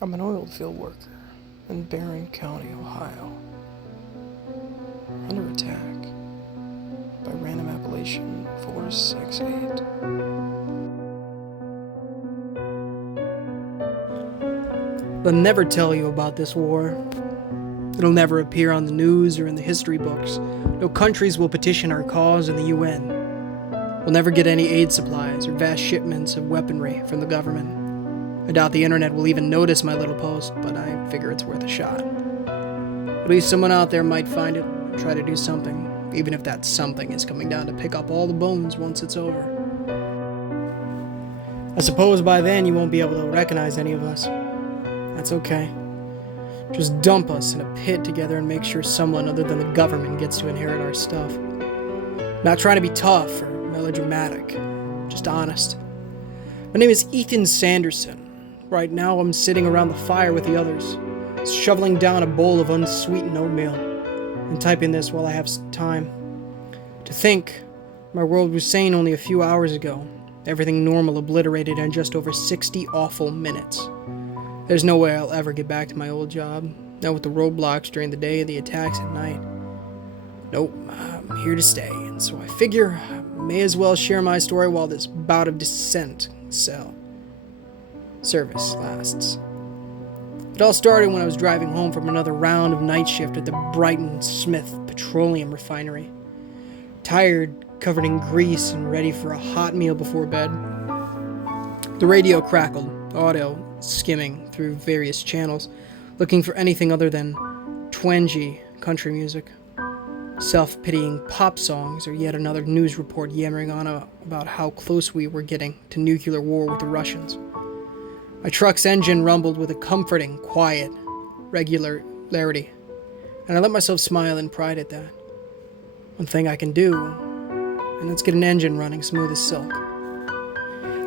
I'm an oilfield worker in Barron County, Ohio, under attack by random Appalachian 468. They'll never tell you about this war. It'll never appear on the news or in the history books. No countries will petition our cause in the UN. We'll never get any aid supplies or vast shipments of weaponry from the government. I doubt the internet will even notice my little post, but I figure it's worth a shot. At least someone out there might find it and try to do something, even if that something is coming down to pick up all the bones once it's over. I suppose by then you won't be able to recognize any of us. That's okay. Just dump us in a pit together and make sure someone other than the government gets to inherit our stuff. Not trying to be tough or melodramatic, just honest. My name is Ethan Sanderson. Right now I'm sitting around the fire with the others, shoveling down a bowl of unsweetened oatmeal, and typing this while I have time. To think, my world was sane only a few hours ago, everything normal obliterated in just over 60 awful minutes. There's no way I'll ever get back to my old job, not with the roadblocks during the day and the attacks at night. Nope, I'm here to stay, and so I figure I may as well share my story while this bout of dissent service lasts. It all started when I was driving home from another round of night shift at the Brighton Smith Petroleum Refinery. Tired, covered in grease, and ready for a hot meal before bed. The radio crackled, audio skimming through various channels, looking for anything other than twangy country music, self-pitying pop songs, or yet another news report yammering on about how close we were getting to nuclear war with the Russians. My truck's engine rumbled with a comforting, quiet regularity, and I let myself smile in pride at that. One thing I can do, and that's get an engine running smooth as silk.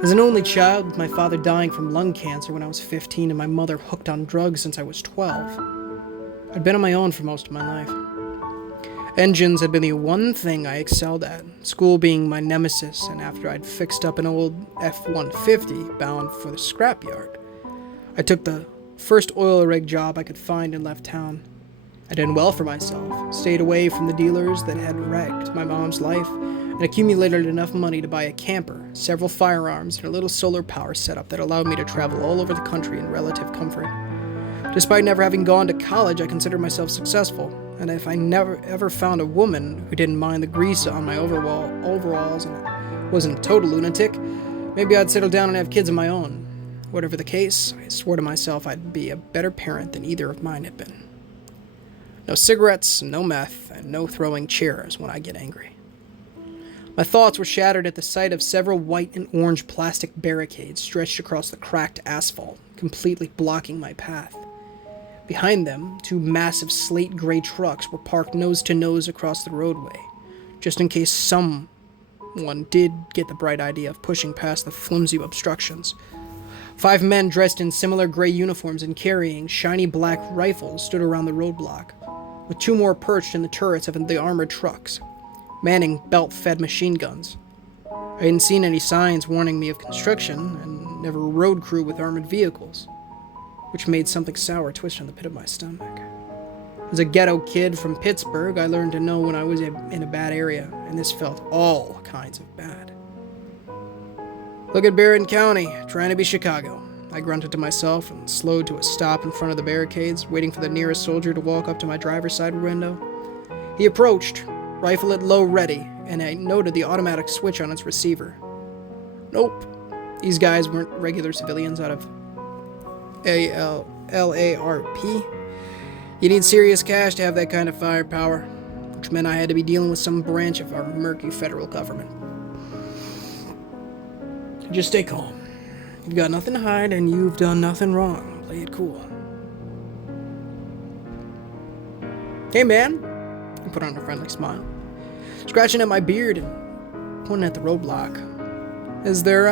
As an only child, with my father dying from lung cancer when I was 15 and my mother hooked on drugs since I was 12, I'd been on my own for most of my life. Engines had been the one thing I excelled at, school being my nemesis, and after I'd fixed up an old F-150 bound for the scrapyard, I took the first oil rig job I could find and left town. I did well for myself, stayed away from the dealers that had wrecked my mom's life, and accumulated enough money to buy a camper, several firearms, and a little solar power setup that allowed me to travel all over the country in relative comfort. Despite never having gone to college, I considered myself successful, and if I never ever found a woman who didn't mind the grease on my overalls and wasn't a total lunatic, maybe I'd settle down and have kids of my own. Whatever the case, I swore to myself I'd be a better parent than either of mine had been. No cigarettes, no meth, and no throwing chairs when I get angry. My thoughts were shattered at the sight of several white and orange plastic barricades stretched across the cracked asphalt, completely blocking my path. Behind them, two massive slate-gray trucks were parked nose-to-nose across the roadway, just in case someone did get the bright idea of pushing past the flimsy obstructions. 5 men dressed in similar gray uniforms and carrying shiny black rifles stood around the roadblock, with 2 more perched in the turrets of the armored trucks, manning belt-fed machine guns. I hadn't seen any signs warning me of construction, and never a road crew with armored vehicles, which made something sour twist in the pit of my stomach. As a ghetto kid from Pittsburgh, I learned to know when I was in a bad area, and this felt all kinds of bad. Look at Barron County, trying to be Chicago. I grunted to myself and slowed to a stop in front of the barricades, waiting for the nearest soldier to walk up to my driver's side window. He approached, rifle at low ready, and I noted the automatic switch on its receiver. Nope, these guys weren't regular civilians out of LARP. You need serious cash to have that kind of firepower, which meant I had to be dealing with some branch of our murky federal government. Just stay calm. You've got nothing to hide, and you've done nothing wrong. Play it cool. Hey, man. I put on a friendly smile, scratching at my beard and pointing at the roadblock. Is there,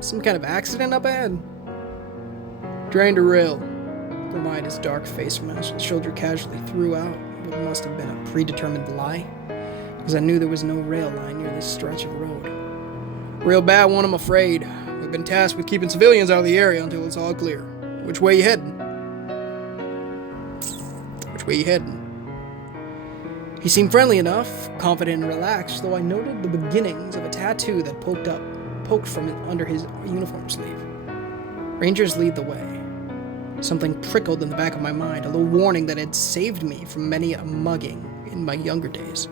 some kind of accident up ahead? Drained a rail. The light his dark face from his shoulder casually threw out what must have been a predetermined lie, because I knew there was no rail line near this stretch of road. Real bad one, I'm afraid. We've been tasked with keeping civilians out of the area until it's all clear. Which way you heading? Which way you heading? He seemed friendly enough, confident and relaxed, though I noted the beginnings of a tattoo that poked from under his uniform sleeve. Rangers lead the way. Something prickled in the back of my mind, a little warning that had saved me from many a mugging in my younger days.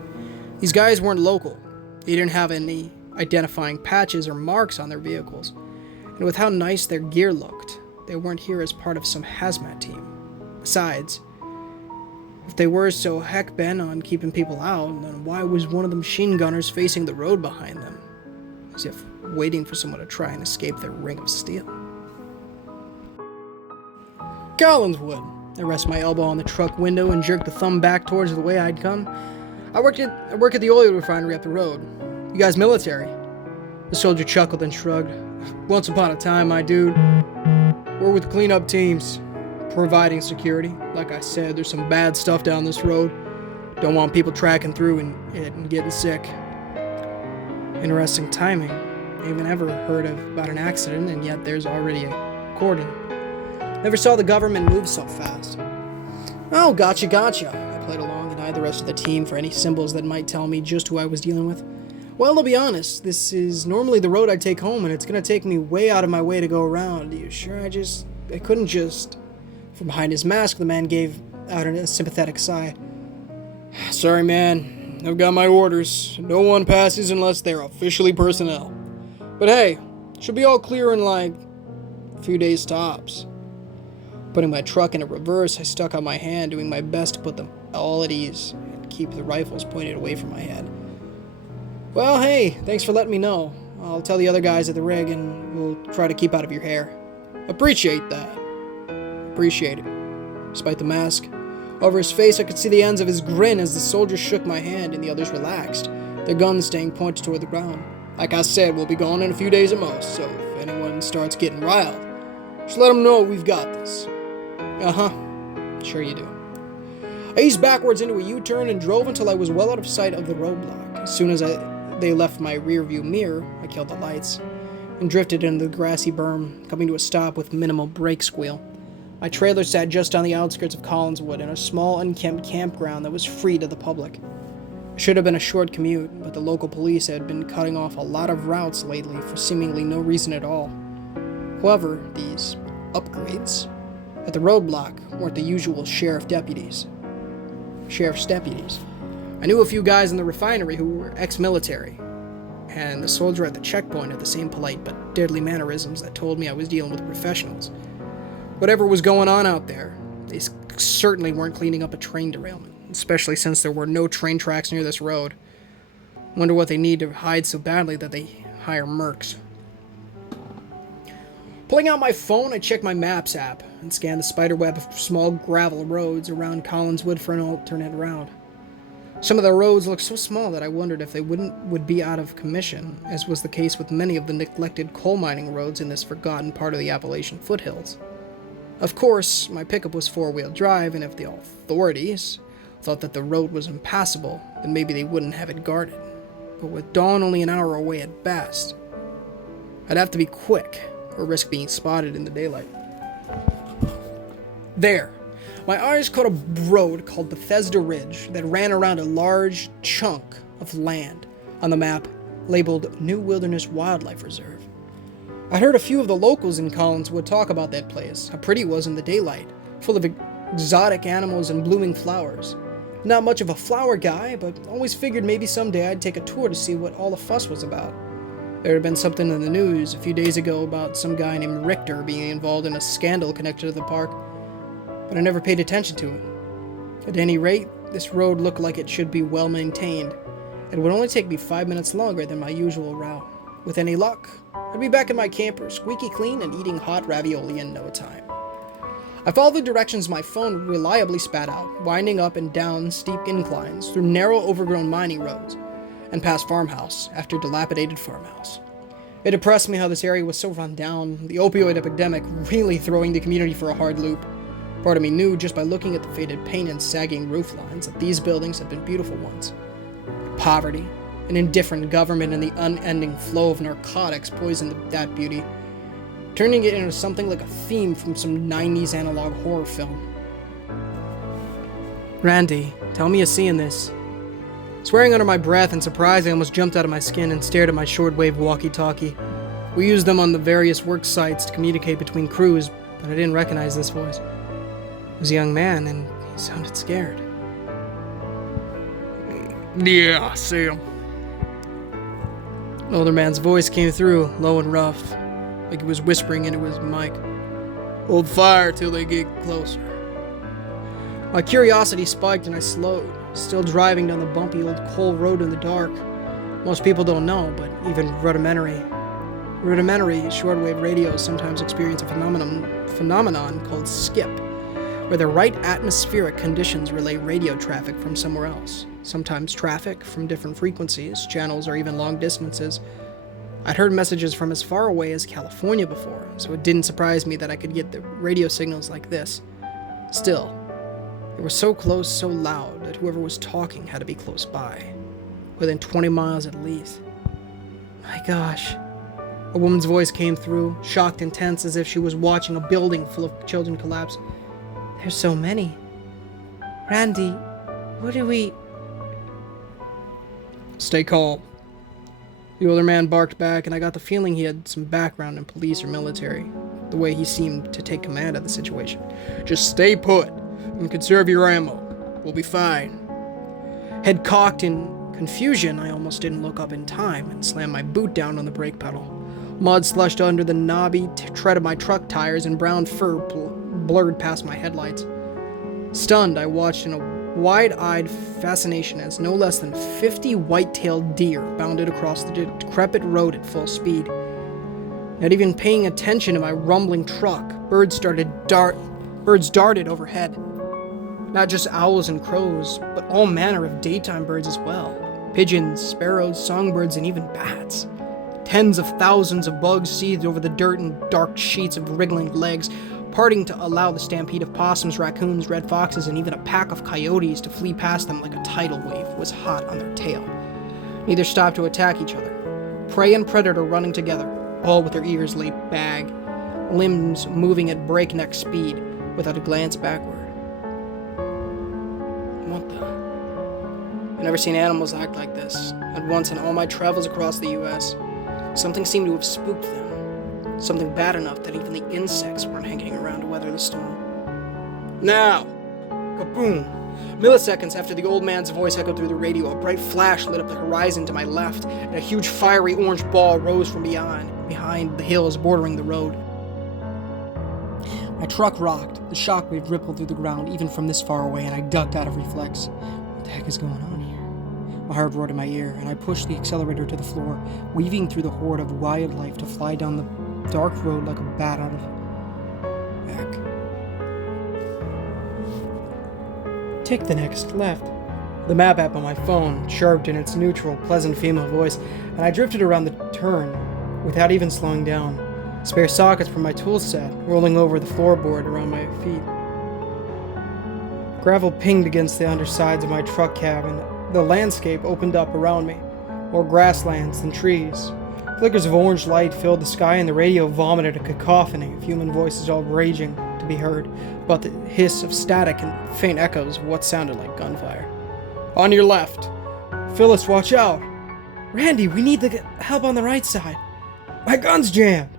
These guys weren't local. They didn't have any identifying patches or marks on their vehicles. And with how nice their gear looked, they weren't here as part of some hazmat team. Besides, if they were so heck bent on keeping people out, then why was one of the machine gunners facing the road behind them? As if waiting for someone to try and escape their ring of steel. Collinswood. I rest my elbow on the truck window and jerk the thumb back towards the way I'd come. I work at the oil refinery up the road. You guys military? The soldier chuckled and shrugged. Once upon a time, my dude. We're with cleanup teams, providing security. Like I said, there's some bad stuff down this road. Don't want people tracking through and getting sick. Interesting timing. I haven't ever heard about an accident, and yet there's already a cordon. Never saw the government move so fast. Oh, gotcha. I played along and eyed the rest of the team for any symbols that might tell me just who I was dealing with. Well, to be honest, this is normally the road I take home, and it's gonna take me way out of my way to go around. Are you sure I couldn't just... From behind his mask, the man gave out a sympathetic sigh. Sorry, man. I've got my orders. No one passes unless they're officially personnel. But hey, should be all clear in like a few days tops. Putting my truck in a reverse, I stuck out my hand, doing my best to put them all at ease and keep the rifles pointed away from my head. Well, hey, thanks for letting me know. I'll tell the other guys at the rig and we'll try to keep out of your hair. Appreciate that. Appreciate it. Despite the mask, over his face I could see the ends of his grin as the soldier shook my hand and the others relaxed, their guns staying pointed toward the ground. Like I said, we'll be gone in a few days at most, so if anyone starts getting riled, just let them know we've got this. Sure you do. I eased backwards into a U-turn and drove until I was well out of sight of the roadblock. As soon as they left my rearview mirror, I killed the lights and drifted into the grassy berm, coming to a stop with minimal brake squeal. My trailer sat just on the outskirts of Collinswood in a small unkempt campground that was free to the public. It should have been a short commute, but the local police had been cutting off a lot of routes lately for seemingly no reason at all. However, these upgrades at the roadblock weren't the usual sheriff's deputies. I knew a few guys in the refinery who were ex-military, and the soldier at the checkpoint had the same polite but deadly mannerisms that told me I was dealing with professionals. Whatever was going on out there, they certainly weren't cleaning up a train derailment, especially since there were no train tracks near this road. Wonder what they need to hide so badly that they hire mercs. Pulling out my phone, I checked my Maps app and scanned the spiderweb of small gravel roads around Collinswood for an alternate route. Some of the roads looked so small that I wondered if they would be out of commission, as was the case with many of the neglected coal mining roads in this forgotten part of the Appalachian foothills. Of course, my pickup was four-wheel drive, and if the authorities thought that the road was impassable, then maybe they wouldn't have it guarded. But with dawn only an hour away at best, I'd have to be quick, or risk being spotted in the daylight. There, my eyes caught a road called Bethesda Ridge that ran around a large chunk of land on the map labeled New Wilderness Wildlife Reserve. I'd heard a few of the locals in Collinswood talk about that place, how pretty it was in the daylight, full of exotic animals and blooming flowers. Not much of a flower guy, but always figured maybe someday I'd take a tour to see what all the fuss was about. There had been something in the news a few days ago about some guy named Richter being involved in a scandal connected to the park, but I never paid attention to it. At any rate, this road looked like it should be well maintained. It would only take me 5 minutes longer than my usual route. With any luck, I'd be back in my camper, squeaky clean and eating hot ravioli in no time. I followed the directions my phone reliably spat out, winding up and down steep inclines through narrow overgrown mining roads, and past farmhouse after dilapidated farmhouse. It depressed me how this area was so run down, the opioid epidemic really throwing the community for a hard loop. Part of me knew just by looking at the faded paint and sagging roof lines that these buildings had been beautiful once. Poverty, an indifferent government, and the unending flow of narcotics poisoned that beauty. turning it into something like a theme from some 90s analog horror film. "Randy, tell me you're seeing this." Swearing under my breath and surprise, I almost jumped out of my skin and stared at my shortwave walkie-talkie. We used them on the various work sites to communicate between crews, but I didn't recognize this voice. It was a young man, and he sounded scared. "Yeah, I see him." An older man's voice came through, low and rough, like he was whispering into his mic. "Hold fire till they get closer." My curiosity spiked and I slowed, still driving down the bumpy old coal road in the dark. Most people don't know, but even rudimentary shortwave radios sometimes experience a phenomenon called skip, where the right atmospheric conditions relay radio traffic from somewhere else. Sometimes traffic from different frequencies, channels, or even long distances. I'd heard messages from as far away as California before, so it didn't surprise me that I could get the radio signals like this. Still, they were so close, so loud, that whoever was talking had to be close by. Within 20 miles at least. "My gosh." A woman's voice came through, shocked and tense as if she was watching a building full of children collapse. "There's so many. Randy, what do we..." "Stay calm." The older man barked back, and I got the feeling he had some background in police or military, the way he seemed to take command of the situation. "Just stay put and conserve your ammo. We'll be fine." Head cocked in confusion, I almost didn't look up in time and slammed my boot down on the brake pedal. Mud slushed under the knobby tread of my truck tires, and brown fur blurred past my headlights. Stunned, I watched in a wide-eyed fascination as no less than 50 white-tailed deer bounded across the decrepit road at full speed. Not even paying attention to my rumbling truck, birds darted overhead. Not just owls and crows, but all manner of daytime birds as well. Pigeons, sparrows, songbirds, and even bats. Tens of thousands of bugs seethed over the dirt and dark sheets of wriggling legs, parting to allow the stampede of possums, raccoons, red foxes, and even a pack of coyotes to flee past them like a tidal wave was hot on their tail. Neither stopped to attack each other. Prey and predator running together, all with their ears laid back, limbs moving at breakneck speed without a glance backward. What the? I've never seen animals act like this. Not once in all my travels across the U.S. Something seemed to have spooked them. Something bad enough that even the insects weren't hanging around to weather the storm. "Now!" Kaboom! Milliseconds after the old man's voice echoed through the radio, a bright flash lit up the horizon to my left, and a huge fiery orange ball rose from behind the hills bordering the road. My truck rocked. The shockwave rippled through the ground even from this far away, and I ducked out of reflex. What the heck is going on here? My heart roared in my ear, and I pushed the accelerator to the floor, weaving through the horde of wildlife to fly down the dark road like a bat out of heck. "Take the next left." The map app on my phone chirped in its neutral, pleasant female voice, and I drifted around the turn without even slowing down. Spare sockets from my tool set rolling over the floorboard around my feet. Gravel pinged against the undersides of my truck cab, and the landscape opened up around me. More grasslands than trees. Flickers of orange light filled the sky, and the radio vomited a cacophony of human voices all raging to be heard, about the hiss of static and faint echoes of what sounded like gunfire. "On your left." "Phyllis, watch out." "Randy, we need the help on the right side." "My gun's jammed."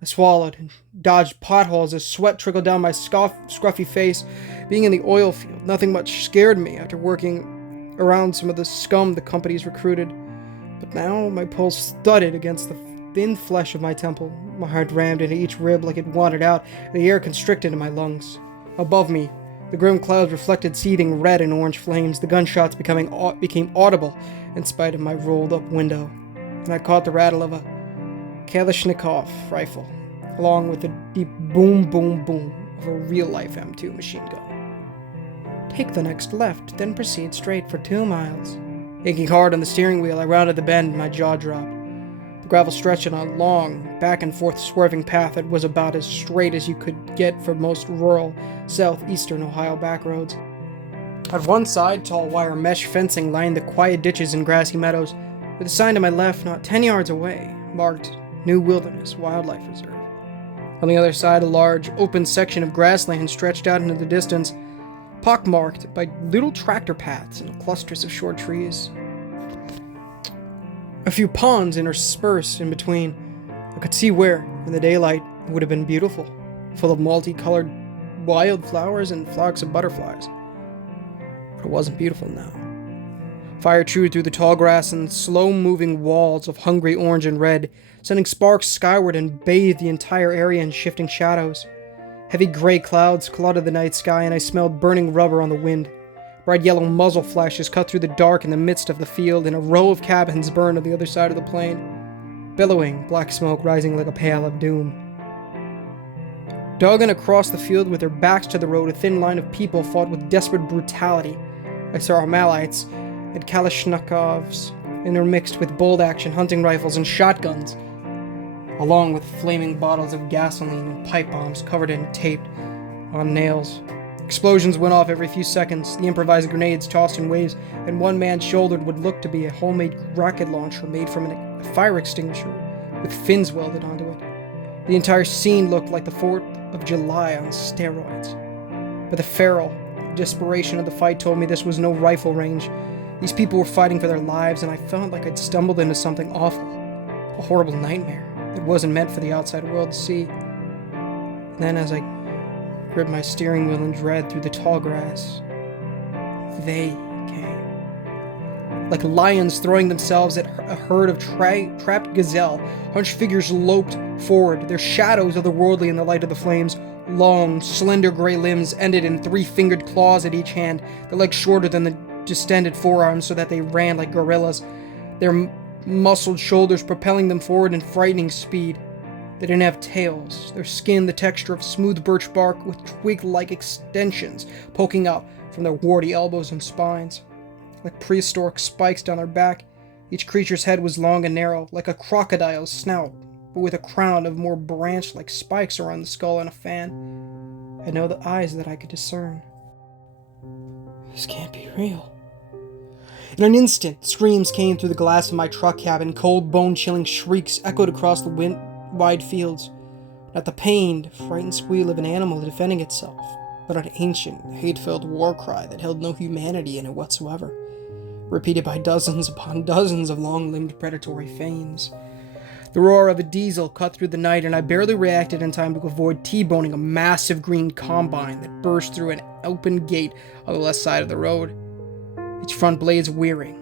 I swallowed and dodged potholes as sweat trickled down my scruffy face. Being in the oil field, nothing much scared me after working around some of the scum the companies recruited. But now my pulse thudded against the thin flesh of my temple. My heart rammed into each rib like it wanted out, and the air constricted in my lungs. Above me, the grim clouds reflected seething red and orange flames. The gunshots became audible in spite of my rolled-up window, and I caught the rattle of a Kalashnikov rifle, along with the deep boom, boom, boom of a real-life M2 machine gun. "Take the next left, then proceed straight for 2 miles. Yanking hard on the steering wheel, I rounded the bend and my jaw dropped. The gravel stretched on a long, back-and-forth swerving path that was about as straight as you could get for most rural, southeastern Ohio backroads. At one side, tall wire mesh fencing lined the quiet ditches and grassy meadows, with a sign to my left, not 10 yards away, marked New Wilderness Wildlife Reserve. On the other side, a large, open section of grassland stretched out into the distance, pockmarked by little tractor paths and clusters of short trees. A few ponds interspersed in between. I could see where, in the daylight, it would have been beautiful, full of multicolored wildflowers and flocks of butterflies. But it wasn't beautiful now. Fire chewed through the tall grass and slow-moving walls of hungry orange and red, sending sparks skyward and bathed the entire area in shifting shadows. Heavy gray clouds clouded the night sky, and I smelled burning rubber on the wind. Bright yellow muzzle flashes cut through the dark in the midst of the field, and a row of cabins burned on the other side of the plain, billowing black smoke rising like a pale of doom. Dug in across the field with their backs to the road, a thin line of people fought with desperate brutality. I saw Armalites and Kalashnikovs intermixed with bolt-action hunting rifles and shotguns, along with flaming bottles of gasoline and pipe bombs covered and taped on nails. Explosions went off every few seconds, the improvised grenades tossed in waves, and one man shouldered what looked to be a homemade rocket launcher made from a fire extinguisher with fins welded onto it. The entire scene looked like the 4th of July on steroids. But the feral desperation of the fight told me this was no rifle range. These people were fighting for their lives, and I felt like I'd stumbled into something awful, a horrible nightmare that wasn't meant for the outside world to see. And then as I gripped my steering wheel in dread through the tall grass, they came. Like lions throwing themselves at a herd of trapped gazelle, hunched figures loped forward, their shadows otherworldly in the light of the flames. Long, slender gray limbs ended in 3-fingered claws at each hand, their legs shorter than the distended forearms so that they ran like gorillas, their muscled shoulders propelling them forward in frightening speed. They didn't have tails, their skin the texture of smooth birch bark with twig-like extensions poking out from their warty elbows and spines. Like prehistoric spikes down their back, each creature's head was long and narrow, like a crocodile's snout, but with a crown of more branch-like spikes around the skull and a fan, and no the eyes that I could discern. This can't be real. In an instant, screams came through the glass of my truck cabin, cold, bone-chilling shrieks echoed across the wide fields. Not the pained, frightened squeal of an animal defending itself, but an ancient, hate-filled war cry that held no humanity in it whatsoever, repeated by dozens upon dozens of long-limbed predatory fiends. The roar of a diesel cut through the night, and I barely reacted in time to avoid T-boning a massive green combine that burst through an open gate on the left side of the road, its front blades wearing.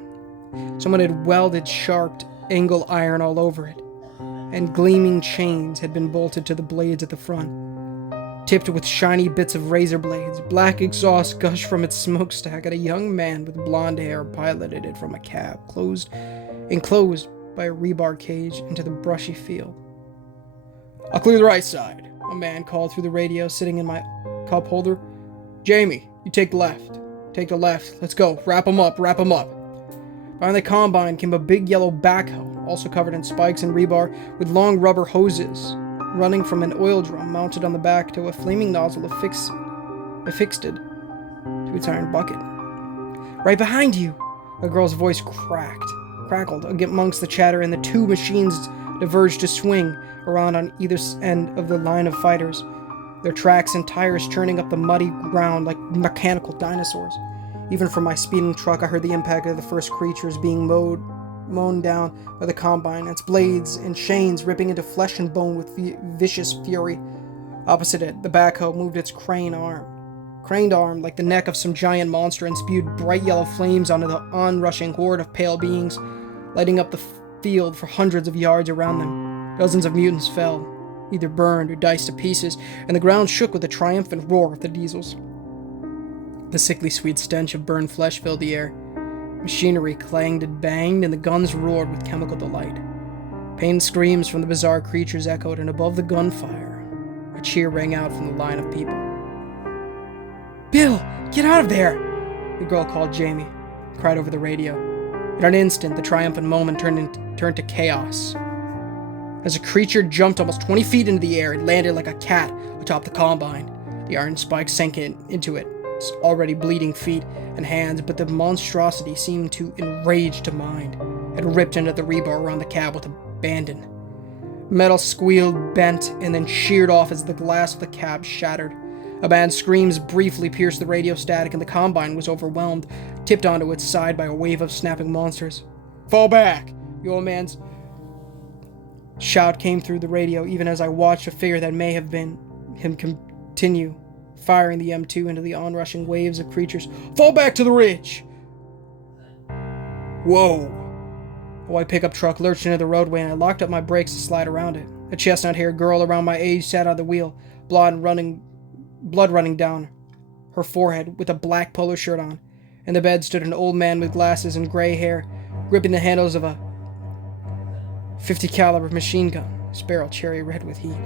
Someone had welded sharp angle iron all over it, and gleaming chains had been bolted to the blades at the front. Tipped with shiny bits of razor blades, black exhaust gushed from its smokestack, and a young man with blonde hair piloted it from a cab, enclosed by a rebar cage into the brushy field. "I'll clear the right side," a man called through the radio sitting in my cup holder. "Jamie, you take the left. Take the left. Let's go. Wrap 'em up, wrap 'em up." Behind the combine came a big yellow backhoe, also covered in spikes and rebar, with long rubber hoses running from an oil drum mounted on the back to a flaming nozzle affixed to its iron bucket. "Right behind you!" A girl's voice crackled amongst the chatter, and the two machines diverged to swing around on either end of the line of fighters, their tracks and tires churning up the muddy ground like mechanical dinosaurs. Even from my speeding truck, I heard the impact of the first creatures being mown down by the combine, its blades and chains ripping into flesh and bone with vicious fury. Opposite it, the backhoe moved its craned arm like the neck of some giant monster, and spewed bright yellow flames onto the onrushing horde of pale beings, lighting up the field for hundreds of yards around them. Dozens of mutants fell, either burned or diced to pieces, and the ground shook with the triumphant roar of the diesels. The sickly sweet stench of burned flesh filled the air. Machinery clanged and banged, and the guns roared with chemical delight. Pained screams from the bizarre creatures echoed, and above the gunfire, a cheer rang out from the line of people. "Bill, get out of there!" the girl called Jamie, cried over the radio. In an instant, the triumphant moment turned to chaos. As a creature jumped almost 20 feet into the air, it landed like a cat atop the combine. The iron spikes sank into its already bleeding feet and hands, but the monstrosity seemed too enraged to mind. It ripped into the rebar around the cab with abandon. Metal squealed, bent, and then sheared off as the glass of the cab shattered. A man's screams briefly pierced the radio static, and the combine was overwhelmed, tipped onto its side by a wave of snapping monsters. "Fall back!" The old man's shout came through the radio, even as I watched a figure that may have been him continue, firing the M2 into the onrushing waves of creatures. "Fall back to the ridge!" Whoa! A white pickup truck lurched into the roadway, and I locked up my brakes to slide around it. A chestnut-haired girl around my age sat on the wheel, blood running down her forehead, with a black polo shirt on. In the bed stood an old man with glasses and gray hair, gripping the handles of a .50 caliber machine gun, his barrel cherry red with heat.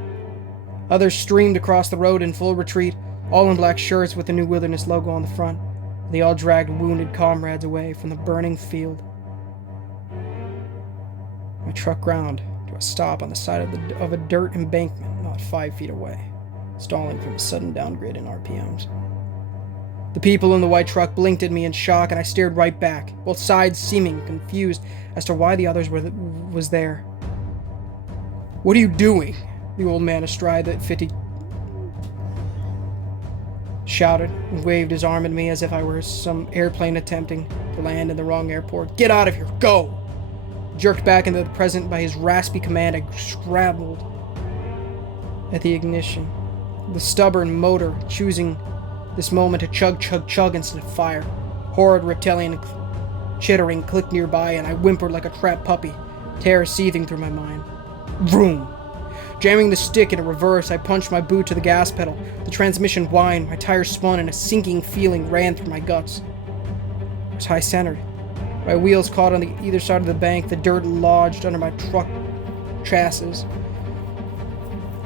Others streamed across the road in full retreat, all in black shirts with the New Wilderness logo on the front. They all dragged wounded comrades away from the burning field. My truck ground to a stop on the side of a dirt embankment not 5 feet away, stalling from a sudden downgrade in RPMs. The people in the white truck blinked at me in shock, and I stared right back, both sides seeming confused as to why the others was there. "What are you doing?" the old man astride the 50 shouted and waved his arm at me as if I were some airplane attempting to land in the wrong airport. "Get out of here! Go!" Jerked back into the present by his raspy command, I scrambled at the ignition, the stubborn motor choosing this moment to chug instead of fire. Horrid reptilian chittering clicked nearby, and I whimpered like a trapped puppy, terror seething through my mind. Vroom! Jamming the stick in a reverse, I punched my boot to the gas pedal. The transmission whined, my tires spun, and a sinking feeling ran through my guts. I was high-centered. My wheels caught on either side of the bank, the dirt lodged under my truck chassis,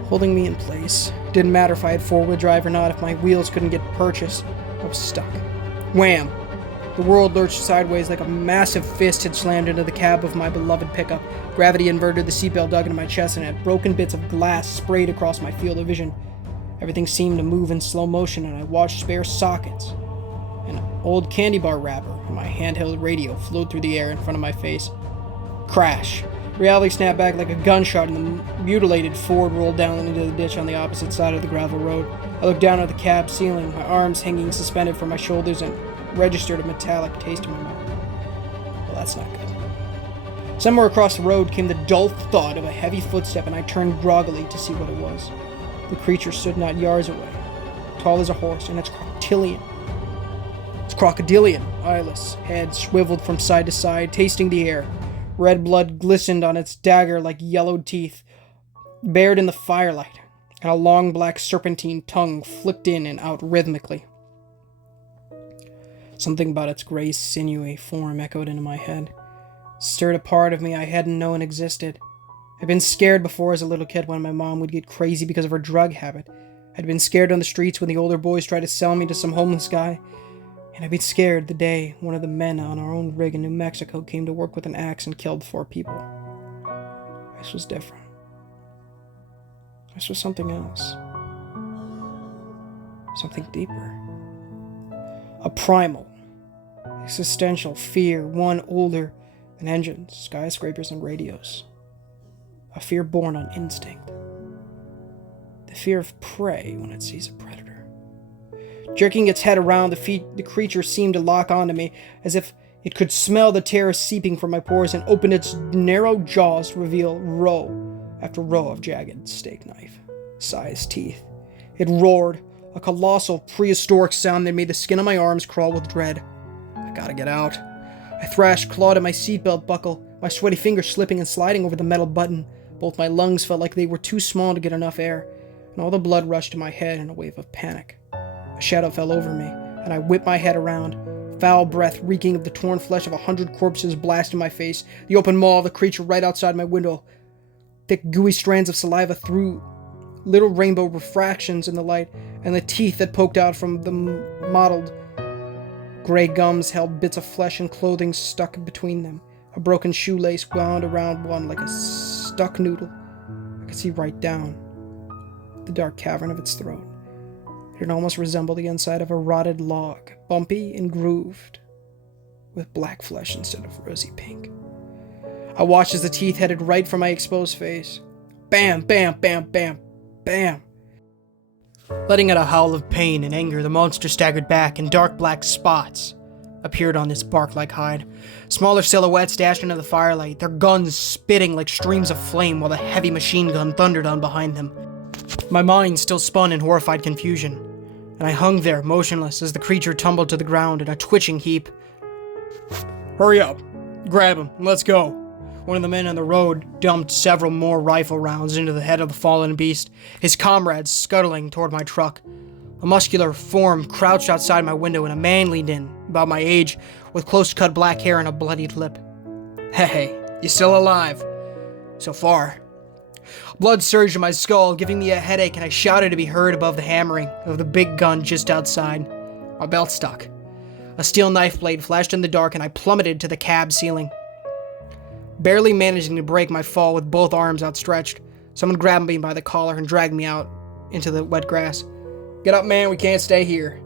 holding me in place. Didn't matter if I had four-wheel drive or not, if my wheels couldn't get purchased. I was stuck. Wham! The world lurched sideways like a massive fist had slammed into the cab of my beloved pickup. Gravity inverted, the seatbelt dug into my chest, and had broken bits of glass sprayed across my field of vision. Everything seemed to move in slow motion, and I watched spare sockets. An old candy bar wrapper and my handheld radio flowed through the air in front of my face. Crash! Reality snapped back like a gunshot, and the mutilated Ford rolled down into the ditch on the opposite side of the gravel road. I looked down at the cab ceiling, my arms hanging suspended from my shoulders, and registered a metallic taste in my mouth. Well, that's not good. Somewhere across the road came the dull thud of a heavy footstep, and I turned groggily to see what it was. The creature stood not yards away, tall as a horse, and its crocodilian, eyeless head swiveled from side to side, tasting the air. Red blood glistened on its dagger like yellowed teeth, bared in the firelight, and a long black serpentine tongue flicked in and out rhythmically. Something about its gray, sinewy form echoed into my head, stirred a part of me I hadn't known existed. I'd been scared before as a little kid when my mom would get crazy because of her drug habit. I'd been scared on the streets when the older boys tried to sell me to some homeless guy. And I'd been scared the day one of the men on our own rig in New Mexico came to work with an axe and killed 4 people. This was different. This was something else. Something deeper. A primal, existential fear, one older than engines, skyscrapers, and radios. A fear born on instinct. The fear of prey when it sees a predator. Jerking its head around, the creature seemed to lock onto me, as if it could smell the terror seeping from my pores, and opened its narrow jaws to reveal row after row of jagged steak knife-sized teeth. It roared, a colossal prehistoric sound that made the skin on my arms crawl with dread. I gotta get out. I thrashed, clawed at my seatbelt buckle, my sweaty fingers slipping and sliding over the metal button. Both my lungs felt like they were too small to get enough air, and all the blood rushed to my head in a wave of panic. A shadow fell over me, and I whipped my head around. Foul breath, reeking of the torn flesh of 100 corpses, blasted my face. The open maw of the creature right outside my window. Thick, gooey strands of saliva threw little rainbow refractions in the light, and the teeth that poked out from the mottled gray gums held bits of flesh and clothing stuck between them. A broken shoelace wound around one like a stuck noodle. I could see right down the dark cavern of its throat. It almost resembled the inside of a rotted log, bumpy and grooved, with black flesh instead of rosy pink. I watched as the teeth headed right for my exposed face. Bam, bam, bam, bam, bam. Letting out a howl of pain and anger, the monster staggered back, and dark black spots appeared on his bark-like hide. Smaller silhouettes dashed into the firelight, their guns spitting like streams of flame while the heavy machine gun thundered on behind them. My mind still spun in horrified confusion, and I hung there, motionless, as the creature tumbled to the ground in a twitching heap. Hurry up, grab him, and let's go. One of the men on the road dumped several more rifle rounds into the head of the fallen beast, his comrades scuttling toward my truck. A muscular form crouched outside my window, and a man leaned in, about my age, with close-cut black hair and a bloodied lip. Hey, you still alive? So far. Blood surged in my skull, giving me a headache, and I shouted to be heard above the hammering of the big gun just outside. My belt stuck. A steel knife blade flashed in the dark, and I plummeted to the cab ceiling. Barely managing to break my fall with both arms outstretched, someone grabbed me by the collar and dragged me out into the wet grass. Get up, man, we can't stay here.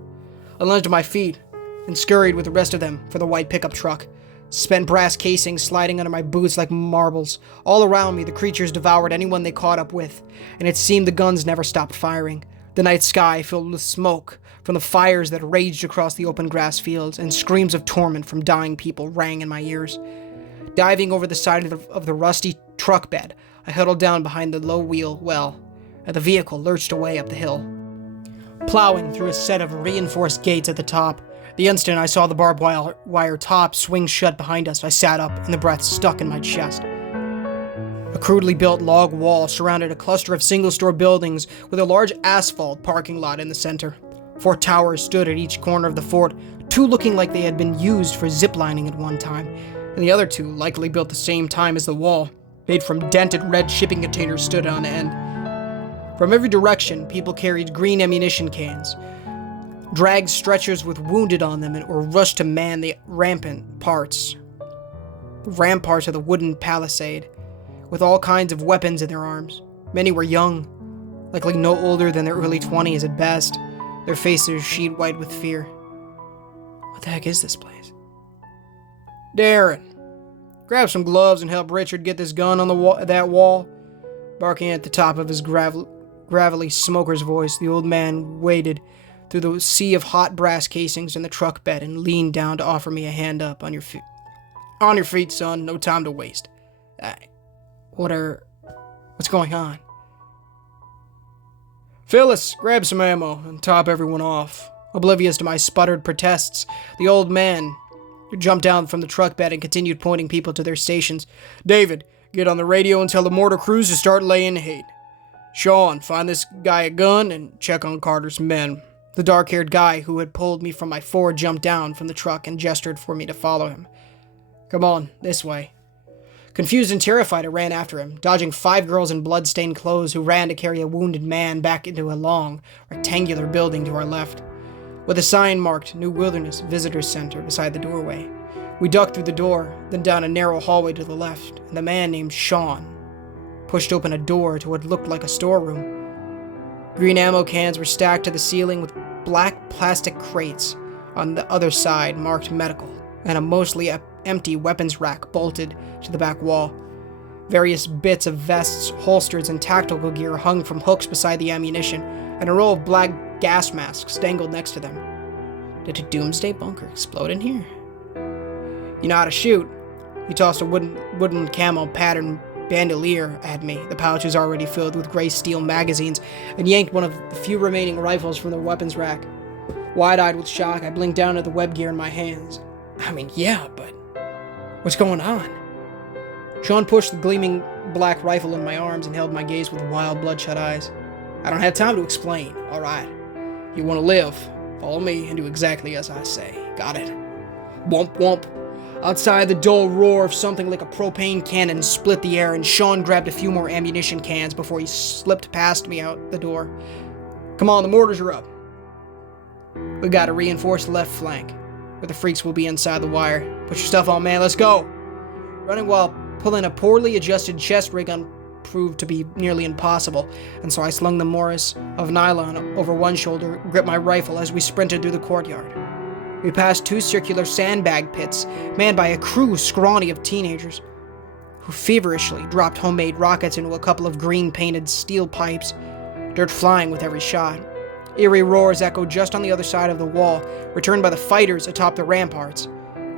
I lunged to my feet and scurried with the rest of them for the white pickup truck. Spent brass casings sliding under my boots like marbles. All around me, the creatures devoured anyone they caught up with, and it seemed the guns never stopped firing. The night sky filled with smoke from the fires that raged across the open grass fields, and screams of torment from dying people rang in my ears. Diving over the side of the rusty truck bed, I huddled down behind the low wheel well, and the vehicle lurched away up the hill. Plowing through a set of reinforced gates at the top, the instant I saw the barbed wire top swing shut behind us, I sat up, and the breath stuck in my chest. A crudely built log wall surrounded a cluster of single-store buildings with a large asphalt parking lot in the center. 4 towers stood at each corner of the fort, 2 looking like they had been used for ziplining at one time, and the other 2, likely built the same time as the wall, made from dented red shipping containers, stood on end. From every direction, people carried green ammunition cans, dragged stretchers with wounded on them, or rushed to man the ramparts of the wooden palisade, with all kinds of weapons in their arms. Many were young, likely no older than their early 20s at best, their faces sheet white with fear. What the heck is this place? Darren, grab some gloves and help Richard get this gun on that wall. Barking at the top of his gravelly smoker's voice, the old man waded through the sea of hot brass casings in the truck bed and leaned down to offer me a hand up. On your feet. On your feet, son. No time to waste. What's going on? Phyllis, grab some ammo and top everyone off. Oblivious to my sputtered protests, the old man jumped down from the truck bed and continued pointing people to their stations. David, get on the radio and tell the mortar crews to start laying hate. Sean, find this guy a gun and check on Carter's men. The dark-haired guy who had pulled me from my Ford jumped down from the truck and gestured for me to follow him. Come on, this way. Confused and terrified, I ran after him, dodging 5 girls in blood-stained clothes who ran to carry a wounded man back into a long, rectangular building to our left, with a sign marked New Wilderness Visitor Center beside the doorway. We ducked through the door, then down a narrow hallway to the left, and the man named Sean pushed open a door to what looked like a storeroom. Green ammo cans were stacked to the ceiling with black plastic crates on the other side marked medical, and a mostly empty weapons rack bolted to the back wall. Various bits of vests, holsters, and tactical gear hung from hooks beside the ammunition, and a row of black gas masks dangled next to them. Did a doomsday bunker explode in here? You know how to shoot. He tossed a wooden camo pattern bandolier at me, the pouches already filled with gray steel magazines, and yanked one of the few remaining rifles from the weapons rack. Wide-eyed with shock, I blinked down at the web gear in my hands. Yeah, but what's going on? Sean pushed the gleaming black rifle in my arms and held my gaze with wild, bloodshot eyes. I don't have time to explain, all right? You want to live? Follow me and do exactly as I say. Got it? Womp womp. Outside, the dull roar of something like a propane cannon split the air, and Sean grabbed a few more ammunition cans before he slipped past me out the door. Come on, the mortars are up. We got a reinforced left flank, where the freaks will be inside the wire. Put your stuff on, man, let's go. Running while pulling a poorly adjusted chest rig on proved to be nearly impossible, and so I slung the Morris of nylon over one shoulder, gripped my rifle as we sprinted through the courtyard. We passed 2 circular sandbag pits, manned by a crew scrawny of teenagers. who feverishly dropped homemade rockets into a couple of green-painted steel pipes, dirt flying with every shot. Eerie roars echoed just on the other side of the wall, returned by the fighters atop the ramparts,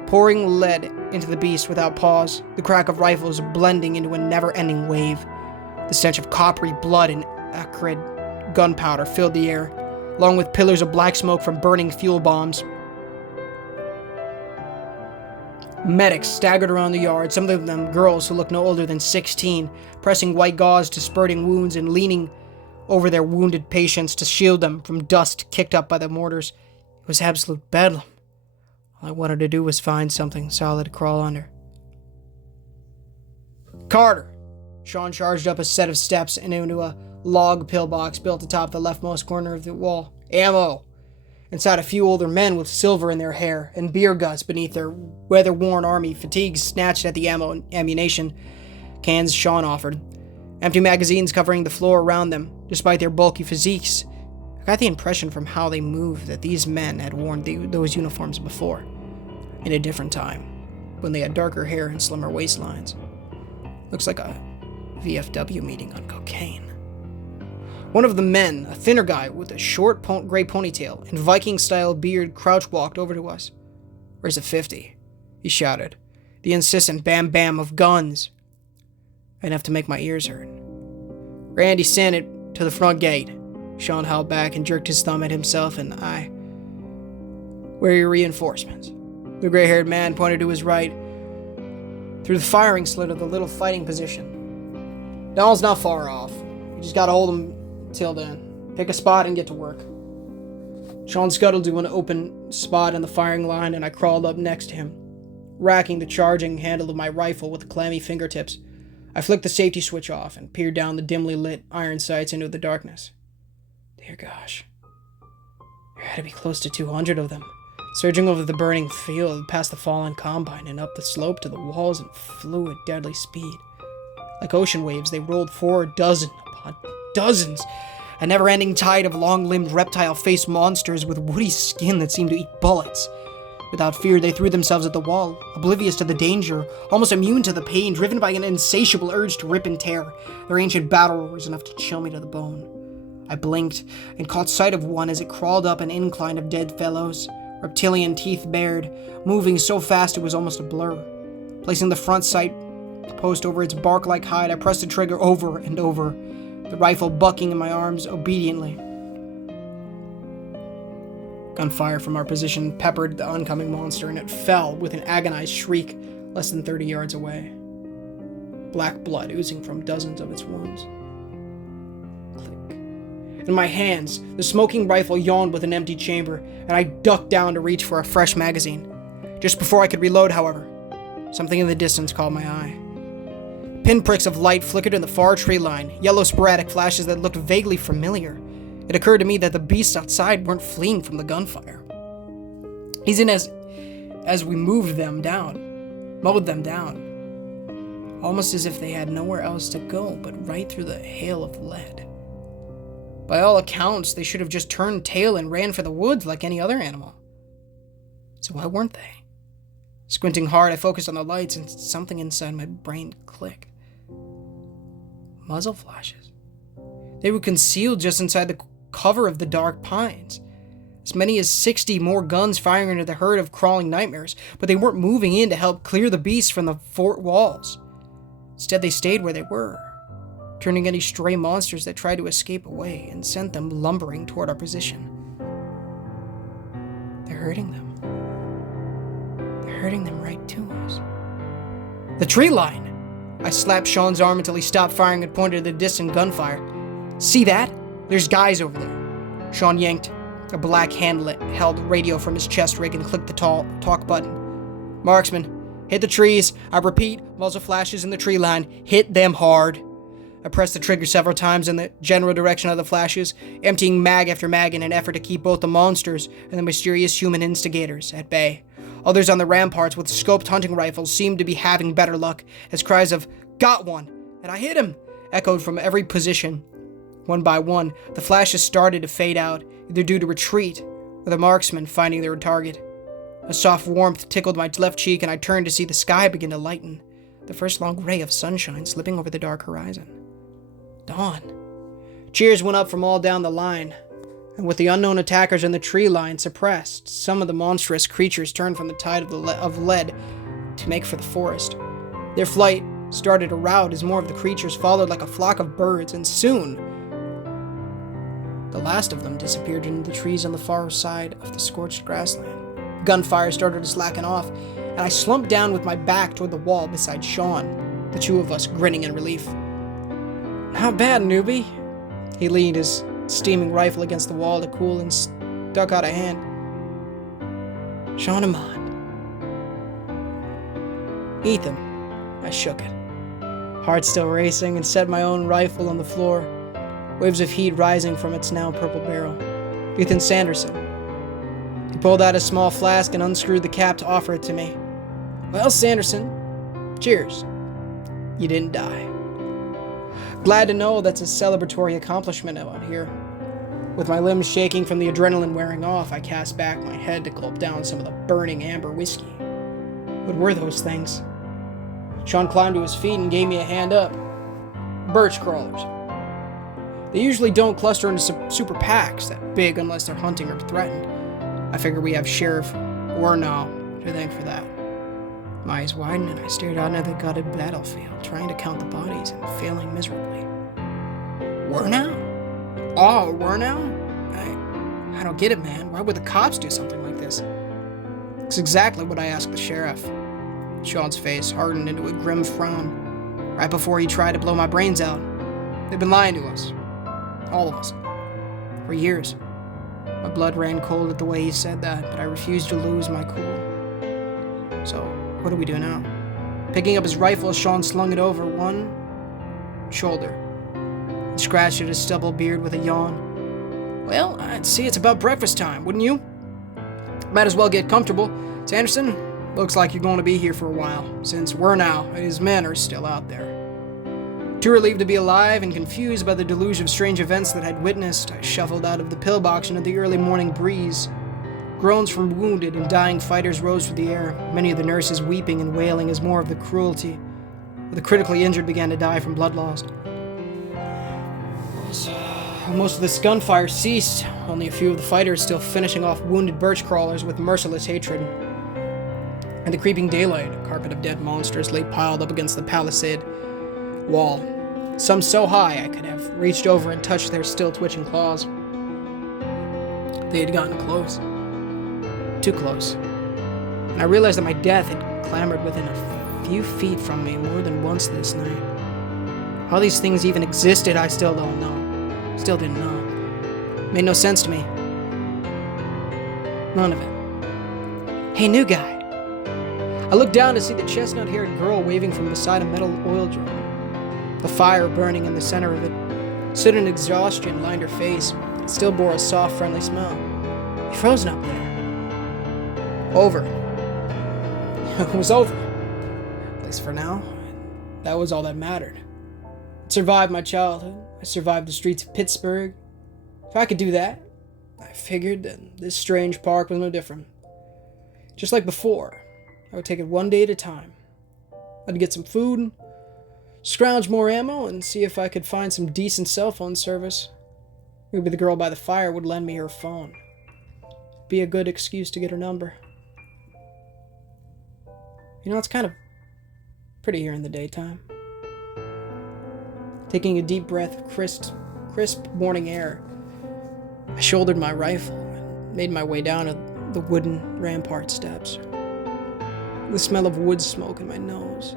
pouring lead into the beast without pause, the crack of rifles blending into a never-ending wave. The stench of coppery blood and acrid gunpowder filled the air, along with pillars of black smoke from burning fuel bombs. Medics staggered around the yard, some of them girls who looked no older than 16, pressing white gauze to spurting wounds and leaning over their wounded patients to shield them from dust kicked up by the mortars. It was absolute bedlam. All I wanted to do was find something solid to crawl under. Carter! Sean charged up a set of steps and into a log pillbox built atop the leftmost corner of the wall. Ammo! Inside, a few older men with silver in their hair and beer guts beneath their weather-worn army fatigues snatched at the ammo and ammunition cans Sean offered. Empty magazines covering the floor around them, despite their bulky physiques. I got the impression from how they moved that these men had worn those uniforms before, in a different time, when they had darker hair and slimmer waistlines. Looks like a VFW meeting on cocaine. One of the men, a thinner guy with a short gray ponytail and Viking-style beard, crouch-walked over to us. "Where's the 50? He shouted. The insistent bam-bam of guns. Enough to make my ears hurt. "Randy sent it to the front gate." Sean held back and jerked his thumb at himself and I. "Where are your reinforcements?" The gray-haired man pointed to his right, through the firing slit of the little fighting position. "Donald's not far off. You just gotta hold him till then. Pick a spot and get to work." Sean scuttled to an open spot in the firing line, and I crawled up next to him, racking the charging handle of my rifle with clammy fingertips. I flicked the safety switch off and peered down the dimly lit iron sights into the darkness. Dear gosh. There had to be close to 200 of them, surging over the burning field, past the fallen combine, and up the slope to the walls and flew at deadly speed. Like ocean waves, they rolled forward dozen upon dozens, a never-ending tide of long-limbed reptile-faced monsters with woody skin that seemed to eat bullets. Without fear, they threw themselves at the wall, oblivious to the danger, almost immune to the pain, driven by an insatiable urge to rip and tear. Their ancient battle roars enough to chill me to the bone. I blinked and caught sight of one as it crawled up an incline of dead fellows, reptilian teeth bared, moving so fast it was almost a blur. Placing the front sight post over its bark-like hide, I pressed the trigger over and over, the rifle bucking in my arms obediently. Gunfire from our position peppered the oncoming monster, and it fell with an agonized shriek less than 30 yards away. Black blood oozing from dozens of its wounds. Click. In my hands, the smoking rifle yawned with an empty chamber, and I ducked down to reach for a fresh magazine. Just before I could reload, however, something in the distance caught my eye. Pinpricks of light flickered in the far tree line, yellow sporadic flashes that looked vaguely familiar. It occurred to me that the beasts outside weren't fleeing from the gunfire. Even as we mowed them down, almost as if they had nowhere else to go but right through the hail of lead. By all accounts, they should have just turned tail and ran for the woods like any other animal. So why weren't they? Squinting hard, I focused on the lights, and something inside my brain clicked. Muzzle flashes. They were concealed just inside the cover of the dark pines. As many as 60 more guns firing into the herd of crawling nightmares, but they weren't moving in to help clear the beasts from the fort walls. Instead, they stayed where they were, turning any stray monsters that tried to escape away and sent them lumbering toward our position. They're hurting them. They're hurting them right to us. The tree line! I slapped Sean's arm until he stopped firing and pointed at the distant gunfire. "See that? There's guys over there." Sean yanked a black hand-held radio from his chest rig and clicked the talk button. "Marksman, hit the trees. I repeat, muzzle flashes in the tree line. Hit them hard." I pressed the trigger several times in the general direction of the flashes, emptying mag after mag in an effort to keep both the monsters and the mysterious human instigators at bay. Others on the ramparts with scoped hunting rifles seemed to be having better luck, as cries of "Got one!" and "I hit him!" echoed from every position. One by one, the flashes started to fade out, either due to retreat or the marksman finding their target. A soft warmth tickled my left cheek, and I turned to see the sky begin to lighten. the first long ray of sunshine slipping over the dark horizon. Dawn. Cheers went up from all down the line, and with the unknown attackers in the tree line suppressed, some of the monstrous creatures turned from the tide of lead to make for the forest. Their flight started a rout as more of the creatures followed like a flock of birds, and soon the last of them disappeared into the trees on the far side of the scorched grassland. Gunfire started to slacken off, and I slumped down with my back toward the wall beside Sean, the two of us grinning in relief. "Not bad, newbie." He leaned his steaming rifle against the wall to cool and stuck out a hand. "Sean Amon." "Ethan." I shook it. Heart still racing, and set my own rifle on the floor, waves of heat rising from its now purple barrel. "Ethan Sanderson." He pulled out a small flask and unscrewed the cap to offer it to me. "Well, Sanderson, cheers. You didn't die." Glad to know that's a celebratory accomplishment out here. With my limbs shaking from the adrenaline wearing off, I cast back my head to gulp down some of the burning amber whiskey. What were those things? Sean climbed to his feet and gave me a hand up. "Birch crawlers. They usually don't cluster into super packs that big unless they're hunting or threatened. I figure we have Sheriff Wernow to thank for that." My eyes widened and I stared out into the gutted battlefield, trying to count the bodies and failing miserably. "Wernow? Oh, Wernow? I don't get it, man. Why would the cops do something like this?" "It's exactly what I asked the sheriff." Sean's face hardened into a grim frown. "Right before he tried to blow my brains out. They've been lying to us. All of us. For years." My blood ran cold at the way he said that, but I refused to lose my cool. "So, what do we do now?" Picking up his rifle, Sean slung it over one shoulder and scratched at his stubble beard with a yawn. "Well, I'd say it's about breakfast time, wouldn't you? Might as well get comfortable. Sanderson, looks like you're going to be here for a while, since Wernow and his men are still out there." Too relieved to be alive and confused by the deluge of strange events that I'd witnessed, I shuffled out of the pillbox into the early morning breeze. Groans from wounded and dying fighters rose through the air, many of the nurses weeping and wailing as more of the cruelty of the critically injured began to die from blood loss. Most of this gunfire ceased, only a few of the fighters still finishing off wounded birch crawlers with merciless hatred. In the creeping daylight, a carpet of dead monsters lay piled up against the palisade wall, some so high I could have reached over and touched their still twitching claws. They had gotten close. Too close. And I realized that my death had clambered within a few feet from me more than once this night. How these things even existed, I still don't know. Still didn't know. Made no sense to me. None of it. "Hey, new guy." I looked down to see the chestnut-haired girl waving from beside a metal oil drum. The fire burning in the center of it. Soot and exhaustion lined her face. It still bore a soft, friendly smell. "You frozen up there." "Over." It was over. At least for now. That was all that mattered. I survived my childhood. I survived the streets of Pittsburgh. If I could do that, I figured that this strange park was no different. Just like before, I would take it one day at a time. I'd get some food, scrounge more ammo, and see if I could find some decent cell phone service. Maybe the girl by the fire would lend me her phone. Be a good excuse to get her number. You know, it's kind of pretty here in the daytime. Taking a deep breath of crisp morning air, I shouldered my rifle and made my way down the wooden rampart steps. The smell of wood smoke in my nose.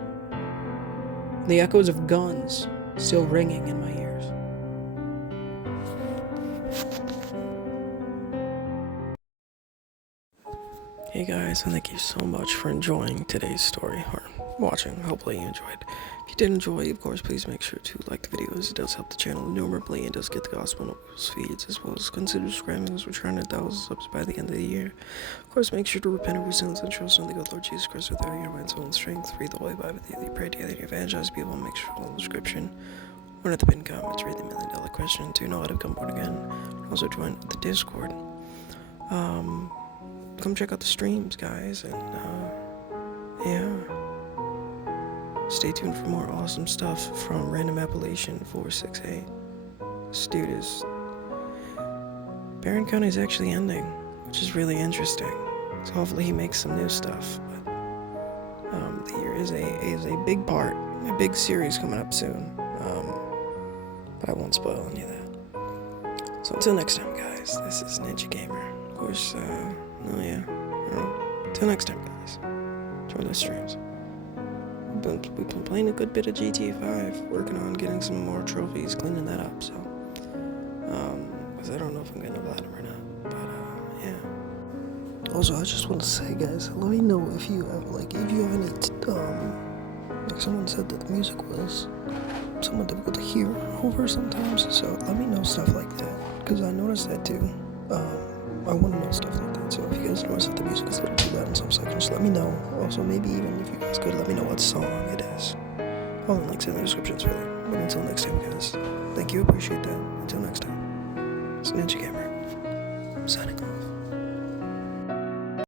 The echoes of guns still ringing in my ears. Hey guys, and thank you so much for enjoying today's story, or watching. Hopefully you enjoyed. If you did enjoy, of course, please make sure to like the videos. It does help the channel innumerably and does get the gospel notice feeds, as well as consider subscribing as we're trying to 1,000 subs by the end of the year. Of course, make sure to repent of your sins and trust in the good Lord Jesus Christ with all your mind, soul, and strength. Read the Holy Bible daily, pray daily, and evangelize people. Make sure to follow the description. One at the pinned comments, read the $1 million question. Do you know how to become born again? Also join the Discord. Come check out the streams, guys, and yeah. stay tuned for more awesome stuff from Random Appalachian 468. This dude is... Barron County is actually ending, which is really interesting. So hopefully he makes some new stuff. But the year is a big part, a big series coming up soon. But I won't spoil any of that. So until next time, guys, this is Ninja Gamer. Of course, until next time, guys. Enjoy the streams. We've been playing a good bit of GTA 5, working on getting some more trophies, cleaning that up, so, because I don't know if I'm getting a platinum or not, but, yeah. Also, I just want to say, guys, let me know if you have, like any, like someone said that the music was somewhat difficult to hear over sometimes, so let me know stuff like that, because I noticed that too. I want to know stuff like that, so if you guys notice that the music is a little too loud in some seconds, let me know. Also, maybe even if you guys could, let me know what song it is. All the links in the descriptions, really. But until next time, guys, thank you, appreciate that. Until next time, it's Ninja Gamer, signing off.